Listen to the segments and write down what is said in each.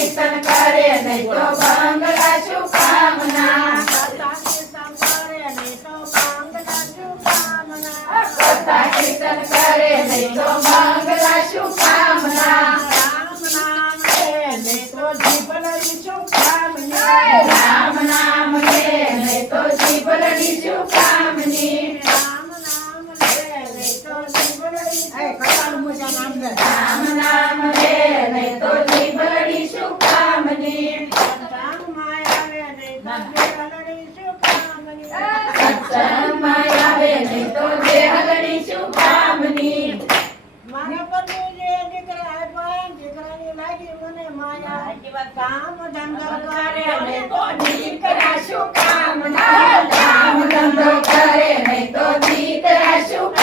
કીર્તન કરે નહીં તો બંગલા શુકામના કથા કીર્તન કરે નહીં તો બાંગલા કામ ધંધો કરે ને તો દીકરા શું કામ ધંધો કરે તો દીકરા શુકામના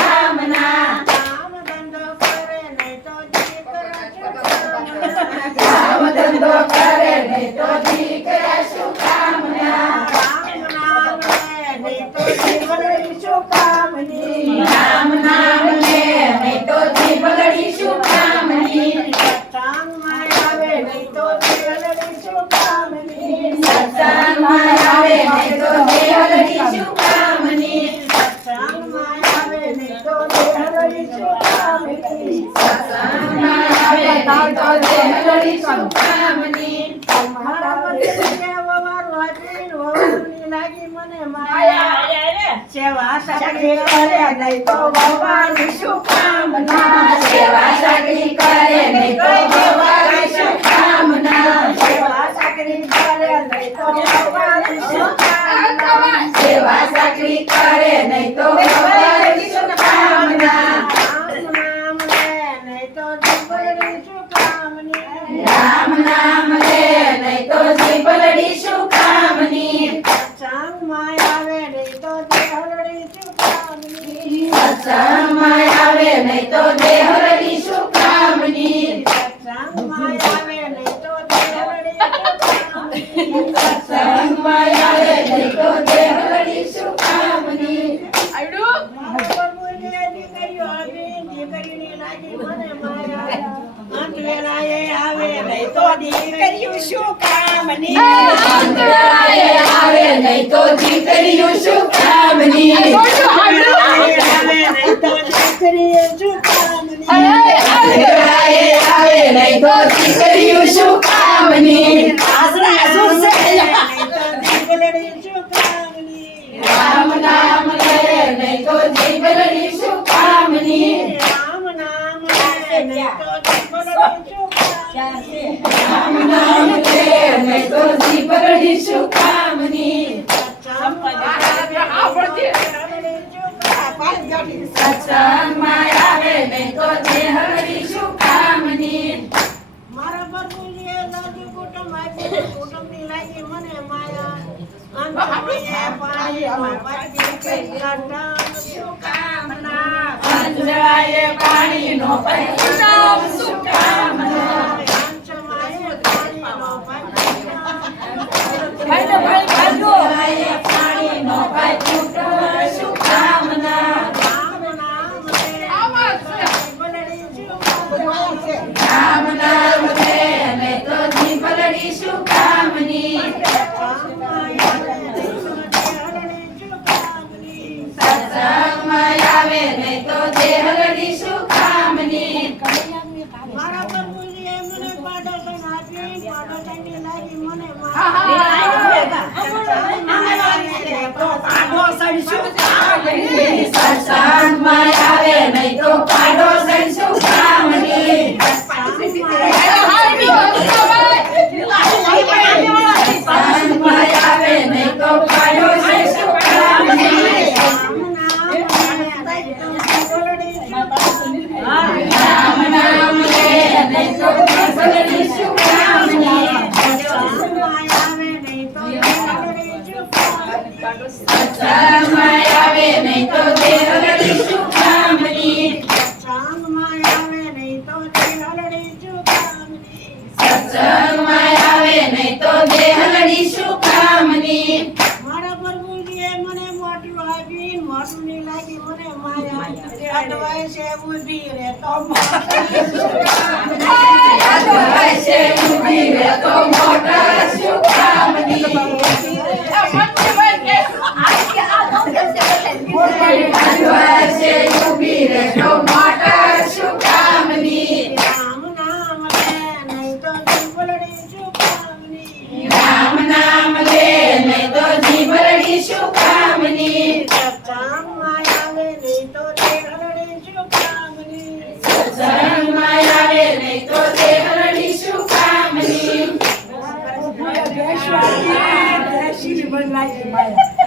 સેવા સકરી કરે નહીં તો ભગવાનની શુકામના. સેવા સગડી કરે નહીં તો ભગવાનની શુકામના સેવા સકરી કરે નહીં તો ભગવાનની શુકામના સેવા સગડી કરે નહીં તો ભગવાનની શુકામના રામ નામ લે નહીં તો જીવનની શુકામની રામ નામ લે નહીં તો જીવનની શુકામની સત્સંગમાં આવે નહીં તો દેહની શુકામની સત્સંગમાં આવે નહીં તો દેહની શુકામની સત્સંગમાં આવે નહીં તો શુકામની સત્સંગમાં આવે નહીં તો દેહની શુકામની પ્રભુને દીકરીઓ આપી દીકરીની લાગી મને માયા. અંત વેળાએ આવે નહીં તો દીકરીઓ શું કામની અંતરાય આવે નહીં તો દીકરીઓ શુકામની આવે નહીં રામ નામ લે નહીં તો જીવનની શુકામની કુટુંબની લાગી મને માયા અંતમયે પાણીમાં વાગી આવે નહીં તો જેહલડી શું કામની. મારા પ્રભુજીએ મને પાડોશન આપી પાડોશનની લાગી મને સત્સંગમાં આવે નહીં Adwijze ubire tomo. Adwijze ubire tomo. Yeah, she didn't like it.